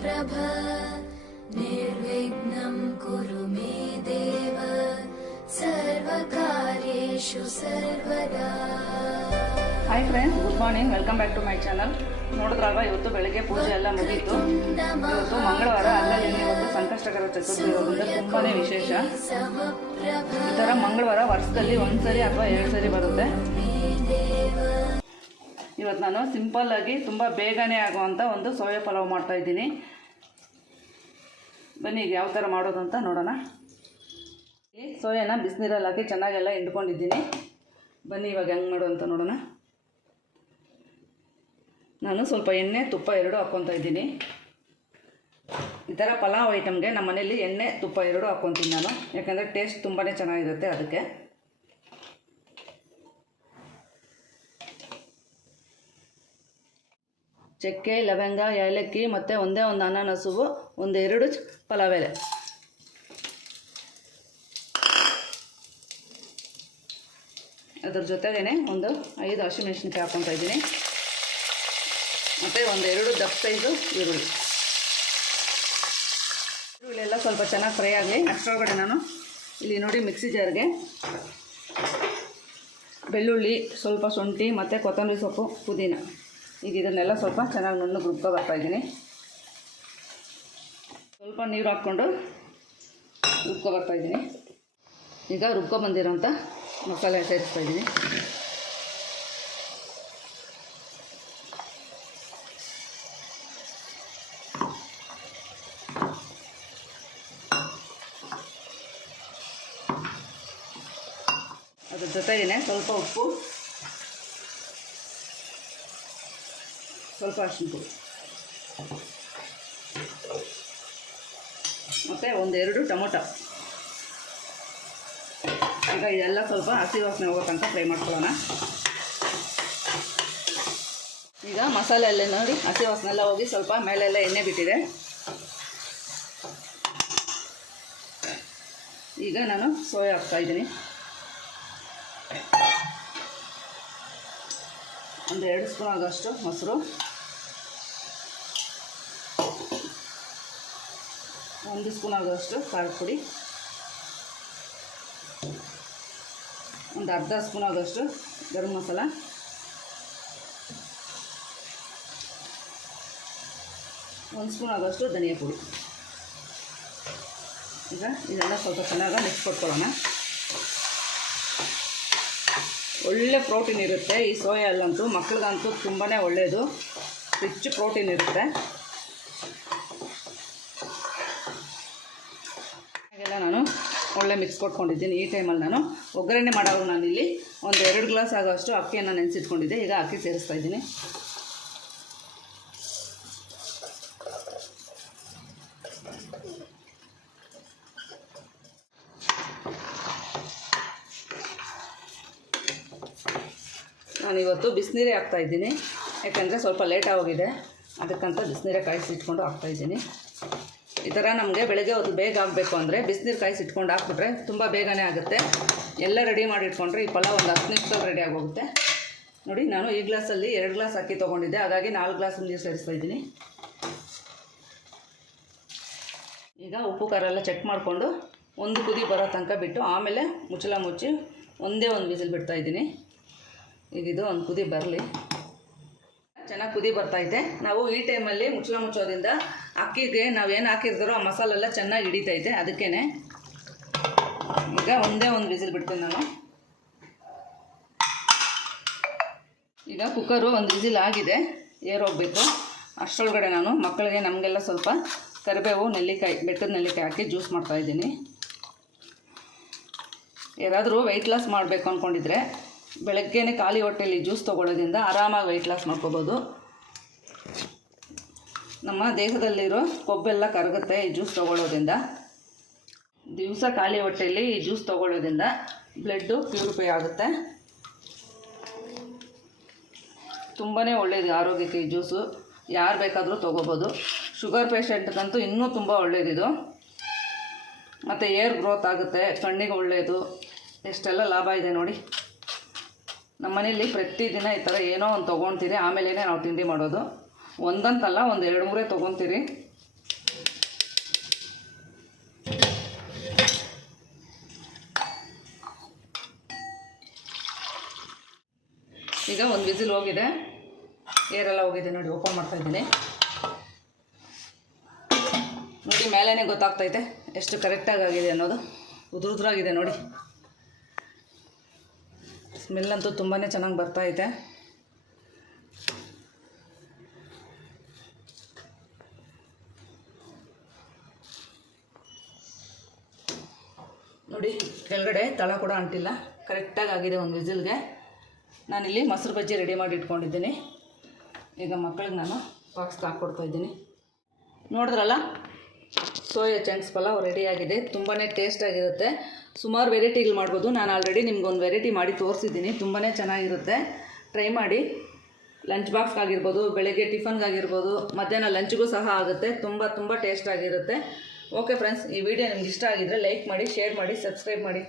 समप्रभ निर्विघ्नं कुरु मे देव सर्वकार्येषु सर्वदा hi friends good morning welcome back to my channel ನೋಡಿದ್ರಲ್ವಾ ಇವತ್ತು ಬೆಳಗ್ಗೆ ಪೂಜೆ ಎಲ್ಲ ಮುಗೀತು ಇವತ್ತು ಮಂಗಳವಾರ ಅಲ್ಲಲ್ಲಿ ಇವತ್ತು ಸಂಕಷ್ಟಕರ ಚತುರ್ಥಿ ಇರೋದ್ರಿಂದ ತುಂಬಾನೇ ವಿಶೇಷ ಈ ಥರ ಮಂಗಳವಾರ ವರ್ಷದಲ್ಲಿ ಒಂದ್ಸರಿ ಅಥವಾ ಎರಡು ಸರಿ ಬರುತ್ತೆ ಇವತ್ತು ನಾನು ಸಿಂಪಲ್ಲಾಗಿ ತುಂಬ ಬೇಗನೆ ಆಗುವಂಥ ಒಂದು ಸೋಯಾ ಪಲಾವ್ ಮಾಡ್ತಾ ಇದ್ದೀನಿ. ಬನ್ನಿ ಈಗ ಯಾವ ಥರ ಮಾಡೋದು ಅಂತ ನೋಡೋಣ. ಈ ಸೋಯಾನ ಬಿಸಿನೀರಲ್ಲಿ ಹಾಕಿ ಚೆನ್ನಾಗೆಲ್ಲ ಹಿಂಡ್ಕೊಂಡಿದ್ದೀನಿ. ಬನ್ನಿ ಇವಾಗ ಹೆಂಗೆ ಮಾಡು ಅಂತ ನೋಡೋಣ. ನಾನು ಸ್ವಲ್ಪ ಎಣ್ಣೆ, ತುಪ್ಪ ಎರಡು ಹಾಕ್ಕೊತಾ ಇದ್ದೀನಿ. ಈ ಥರ ಪಲಾವ್ ಐಟಮ್ಗೆ ನಮ್ಮ ಮನೇಲಿ ಎಣ್ಣೆ, ತುಪ್ಪ ಎರಡು ಹಾಕ್ಕೊತೀನಿ ನಾನು. ಯಾಕಂದರೆ ಟೇಸ್ಟ್ ತುಂಬಾ ಚೆನ್ನಾಗಿರುತ್ತೆ ಅದಕ್ಕೆ. ಚಕ್ಕೆ, ಲವಂಗ, ಏಲಕ್ಕಿ ಮತ್ತು ಒಂದೇ ಒಂದು ಅನಾನಸುವು ಒಂದೆರಡು ಪಲಾವ್ ಎಲೆ ಅದ್ರ ಜೊತೆಗೇ ಒಂದು ಐದು ಹಸಿಮೆಣಸಿನ್ಕಾಯಿ ಹಾಕ್ಕೊತಾ ಇದ್ದೀನಿ. ಮತ್ತು ಒಂದೆರಡು ದಪ್ಪ ಸೈಜು ಈರುಳ್ಳಿ. ಈರುಳ್ಳಿ ಎಲ್ಲ ಸ್ವಲ್ಪ ಚೆನ್ನಾಗಿ ಫ್ರೈ ಆಗಲಿ. ಅಷ್ಟರೊಳಗಡೆ ನಾನು ಇಲ್ಲಿ ನೋಡಿ ಮಿಕ್ಸಿ ಜಾರ್ಗೆ ಬೆಳ್ಳುಳ್ಳಿ, ಸ್ವಲ್ಪ ಶುಂಠಿ ಮತ್ತು ಕೊತ್ತಂಬರಿ ಸೊಪ್ಪು, ಪುದೀನ. ಈಗ ಇದನ್ನೆಲ್ಲ ಸ್ವಲ್ಪ ಚೆನ್ನಾಗಿ ನುಣ್ಣಗೆ ರುಬ್ಕೊ ಬರ್ತಾಯಿದ್ದೀನಿ ಸ್ವಲ್ಪ ನೀರು ಹಾಕ್ಕೊಂಡು ರುಬ್ಕೊ ಬರ್ತಾಯಿದ್ದೀನಿ ಈಗ ರುಬ್ಕೊ ಬಂದಿರೋಂಥ ಮಸಾಲೆ ಸೇರಿಸ್ತಾ ಇದ್ದೀನಿ. ಅದ್ರ ಜೊತೆಗೇನೆ ಸ್ವಲ್ಪ ಉಪ್ಪು ಸ್ವಲ್ಪ ಅರಿಶಿನ ಪುಡಿ. ಮತ್ತು ಒಂದೆರಡು ಟೊಮೊಟೊ. ಈಗ ಇದೆಲ್ಲ ಸ್ವಲ್ಪ ಹಸಿ ವಾಸನೆ ಹೋಗೋ ತನಕ ಫ್ರೈ ಮಾಡ್ಕೊಳ್ಳೋಣ. ಈಗ ಮಸಾಲೆ ಎಲ್ಲ ನೋಡಿ, ಹಸಿ ವಾಸನೆ ಎಲ್ಲ ಹೋಗಿ ಸ್ವಲ್ಪ ಮೇಲೆಲ್ಲ ಎಣ್ಣೆ ಬಿಟ್ಟಿದೆ. ಈಗ ನಾನು ಸೋಯಾ ಹಾಕ್ತಾ ಇದ್ದೀನಿ. ಒಂದು ಎರಡು ಸ್ಪೂನ್ ಆಗೋಷ್ಟು ಮೊಸರು. ಒಂದು ಸ್ಪೂನ್ ಆಗೋಷ್ಟು ಖಾರದ ಪುಡಿ. ಒಂದು ಅರ್ಧ ಸ್ಪೂನ್ ಆಗೋಷ್ಟು ಗರಂ ಮಸಾಲ. ಒಂದು ಸ್ಪೂನ್ ಆಗೋಷ್ಟು ಧನಿಯಾ ಪುಡಿ. ಈಗ ಇದೆಲ್ಲ ಸ್ವಲ್ಪ ಚೆನ್ನಾಗಿ ಮಿಕ್ಸ್ ಕೊಟ್ಕೊಳ್ಳೋಣ ಒಳ್ಳೆ ಪ್ರೋಟೀನ್ ಇರುತ್ತೆ. ಈ ಸೋಯಲ್ಲಂತೂ ಮಕ್ಳಿಗಂತೂ ತುಂಬಾ ಒಳ್ಳೆಯದು ರಿಚ್ ಪ್ರೋಟೀನ್ ಇರುತ್ತೆ ಹಾಗೆಲ್ಲ ನಾನು ಒಳ್ಳೆ ಮಿಕ್ಸ್ ಕೊಟ್ಕೊಂಡಿದ್ದೀನಿ ಈ ಟೈಮಲ್ಲಿ ನಾನು ಒಗ್ಗರಣೆ ಮಾಡೋದು ನಾನಿಲ್ಲಿ. ಒಂದು ಎರಡು ಗ್ಲಾಸ್ ಆಗೋಷ್ಟು ಅಕ್ಕಿಯನ್ನು ನೆನೆಸಿಟ್ಕೊಂಡಿದ್ದೆ. ಈಗ ಅಕ್ಕಿ ಸೇರಿಸ್ತಾ ಇದ್ದೀನಿ. ನಾನಿವತ್ತು ಬಿಸಿನೀರೇ ಹಾಕ್ತಾ ಇದ್ದೀನಿ. ಯಾಕಂದರೆ ಸ್ವಲ್ಪ ಲೇಟ್ ಆಗೋಗಿದೆ. ಅದಕ್ಕಂತ ಬಿಸಿನೀರೇ ಕಾಯಿಸಿಟ್ಕೊಂಡು ಹಾಕ್ತಾಯಿದ್ದೀನಿ ಈ ಥರ ನಮಗೆ ಬೆಳಗ್ಗೆ ಹೊತ್ತು ಬೇಗ ಆಗಬೇಕು ಅಂದರೆ ಬಿಸಿನೀರು ಕಾಯಿಸಿಟ್ಕೊಂಡು ಹಾಕ್ಬಿಟ್ರೆ ತುಂಬ ಬೇಗನೆ ಆಗುತ್ತೆ. ಎಲ್ಲ ರೆಡಿ ಮಾಡಿ ಇಟ್ಕೊಂಡ್ರೆ ಈ ಪಲಾವ್ ಒಂದು ಹತ್ತು ನಿಮಿಷದಲ್ಲಿ ರೆಡಿ ಆಗೋಗುತ್ತೆ. ನೋಡಿ, ನಾನು ಈ ಗ್ಲಾಸಲ್ಲಿ ಎರಡು ಗ್ಲಾಸ್ ಅಕ್ಕಿ ತೊಗೊಂಡಿದ್ದೆ. ಹಾಗಾಗಿ ನಾಲ್ಕು ಗ್ಲಾಸ್ ನೀರು ಸೇರಿಸ್ತಾ ಇದ್ದೀನಿ. ಈಗ ಉಪ್ಪು, ಖಾರ ಎಲ್ಲ ಚೆಕ್ ಮಾಡಿಕೊಂಡು ಒಂದು ಕುದಿ ಬರೋ ತನಕ ಬಿಟ್ಟು ಆಮೇಲೆ ಮುಚ್ಚಳ ಮುಚ್ಚಿ ಒಂದೇ ಒಂದು ವಿಸಿಲ್ ಬಿಡ್ತಾ ಇದ್ದೀನಿ. ಈಗ ಒಂದು ಕುದಿ ಬರಲಿ. ಚೆನ್ನಾಗಿ ಕುದಿ ಬರ್ತೈತೆ ನಾವು ಈ ಟೈಮಲ್ಲಿ ಮುಚ್ಚಳ ಮುಚ್ಚೋದ್ರಿಂದ ಅಕ್ಕಿಗೆ ನಾವೇನು ಹಾಕಿರ್ತಾರೋ ಆ ಮಸಾಲೆಲ್ಲ ಚೆನ್ನಾಗಿ ಹಿಡಿತೈತೆ ಅದಕ್ಕೇ ಈಗ ಒಂದೇ ಒಂದು ವಿಸಿಲ್ ಬಿಡ್ತೀನಿ ನಾನು. ಈಗ ಕುಕ್ಕರು ಒಂದು ವಿಸಿಲ್ ಆಗಿದೆ ಏರೋಗಬೇಕು ಅಷ್ಟರೊಳಗಡೆ ನಾನು ಮಕ್ಕಳಿಗೆ ನಮಗೆಲ್ಲ ಸ್ವಲ್ಪ ಕರಿಬೇವು, ನೆಲ್ಲಿಕಾಯಿ, ಬೆಟ್ಟದ ನೆಲ್ಲಿಕಾಯಿ ಹಾಕಿ ಜ್ಯೂಸ್ ಮಾಡ್ತಾಯಿದ್ದೀನಿ ಯಾರಾದರೂ ವೆಯ್ಟ್ ಲಾಸ್ ಮಾಡಬೇಕು ಅಂದ್ಕೊಂಡಿದ್ರೆ ಬೆಳಗ್ಗೆನೇ ಖಾಲಿ ಹೊಟ್ಟೆಯಲ್ಲಿ ಜ್ಯೂಸ್ ತೊಗೊಳ್ಳೋದ್ರಿಂದ ಆರಾಮಾಗಿ ವೆಯ್ಟ್ ಲಾಸ್ ಮಾಡ್ಕೋಬೋದು. ನಮ್ಮ ದೇಹದಲ್ಲಿರೋ ಕೊಬ್ಬೆಲ್ಲ ಕರಗುತ್ತೆ ಈ ಜ್ಯೂಸ್ ತೊಗೊಳ್ಳೋದ್ರಿಂದ. ದಿವಸ ಖಾಲಿ ಹೊಟ್ಟೆಯಲ್ಲಿ ಈ ಜ್ಯೂಸ್ ತೊಗೊಳ್ಳೋದ್ರಿಂದ ಬ್ಲಡ್ಡು ಪ್ಯೂರಿಫೈ ಆಗುತ್ತೆ. ತುಂಬಾ ಒಳ್ಳೆಯದು ಆರೋಗ್ಯಕ್ಕೆ ಈ ಜ್ಯೂಸು. ಯಾರು ಬೇಕಾದರೂ ತೊಗೋಬೋದು. ಶುಗರ್ ಪೇಷಂಟ್ಗಂತೂ ಇನ್ನೂ ತುಂಬ ಒಳ್ಳೆಯದಿದು ಮತ್ತು ಏರ್ ಗ್ರೋತ್ ಆಗುತ್ತೆ, ಕಣ್ಣಿಗೆ ಒಳ್ಳೆಯದು ಎಷ್ಟೆಲ್ಲ ಲಾಭ ಇದೆ ನೋಡಿ. ನಮ್ಮ ಮನೇಲಿ ಪ್ರತಿದಿನ ಈ ಥರ ಏನೋ ಒಂದು ತೊಗೊಳ್ತೀರಿ ಆಮೇಲೇ ನಾವು ತಿಂಡಿ ಮಾಡೋದು. ಒಂದಂತಲ್ಲ, ಒಂದು ಎರಡು ಮೂರೇ ತೊಗೊತೀರಿ. ಈಗ ಒಂದು ವಿಸಿಲ್ ಹೋಗಿದೆ. ಏರೆಲ್ಲ ಹೋಗಿದೆ ನೋಡಿ, ಓಪನ್ ಮಾಡ್ತಾ ಇದ್ದೀನಿ. ನೋಡಿ ಮೇಲೇ ಗೊತ್ತಾಗ್ತೈತೆ ಎಷ್ಟು ಕರೆಕ್ಟಾಗಿ ಆಗಿದೆ ಅನ್ನೋದು. ಉದುರು ಉದುರಾಗಿದೆ ನೋಡಿ. ಸ್ಮೆಲ್ ಅಂತೂ ತುಂಬಾ ಚೆನ್ನಾಗಿ ಬರ್ತೈತೆ ನೋಡಿ, ಕೆಳಗಡೆ ತಳ ಕೂಡ ಅಂಟಿಲ್ಲ. ಕರೆಕ್ಟಾಗಿ ಆಗಿದೆ ಒಂದು ವಿಸಿಲ್ಗೆ. ನಾನಿಲ್ಲಿ ಮೊಸರು ಬಜ್ಜಿ ರೆಡಿ ಮಾಡಿ ಇಟ್ಕೊಂಡಿದ್ದೀನಿ. ಈಗ ಮಕ್ಕಳಿಗೆ ನಾನು ಬಾಕ್ಸ್ಗೆ ಹಾಕ್ಕೊಡ್ತಾ ಇದ್ದೀನಿ. ನೋಡಿದ್ರಲ್ಲ, ಸೋಯಾ ಚಂಕ್ಸ್ ಪಲಾವ್ ರೆಡಿಯಾಗಿದೆ ತುಂಬಾ ಟೇಸ್ಟಾಗಿರುತ್ತೆ ಸುಮಾರು ವೆರೈಟಿಗಳು ಮಾಡ್ಬೋದು. ನಾನು ಆಲ್ರೆಡಿ ನಿಮ್ಗೊಂದು ವೆರೈಟಿ ಮಾಡಿ ತೋರಿಸಿದ್ದೀನಿ. ತುಂಬಾ ಚೆನ್ನಾಗಿರುತ್ತೆ. ಟ್ರೈ ಮಾಡಿ. ಲಂಚ್ ಬಾಕ್ಸ್ಗಾಗಿರ್ಬೋದು ಬೆಳಗ್ಗೆ ಟಿಫನ್ಗಾಗಿರ್ಬೋದು ಮಧ್ಯಾಹ್ನ ಲಂಚ್ಗೂ ಸಹ ಆಗುತ್ತೆ. ತುಂಬ ತುಂಬ ಟೇಸ್ಟಾಗಿರುತ್ತೆ ಓಕೆ ಫ್ರೆಂಡ್ಸ್ ಈ ವಿಡಿಯೋ ನಿಮ್ಗೆ ಇಷ್ಟ ಆಗಿದ್ರೆ ಲೈಕ್ ಮಾಡಿ ಶೇರ್ ಮಾಡಿ ಸಬ್ಸ್ಕ್ರೈಬ್ ಮಾಡಿ.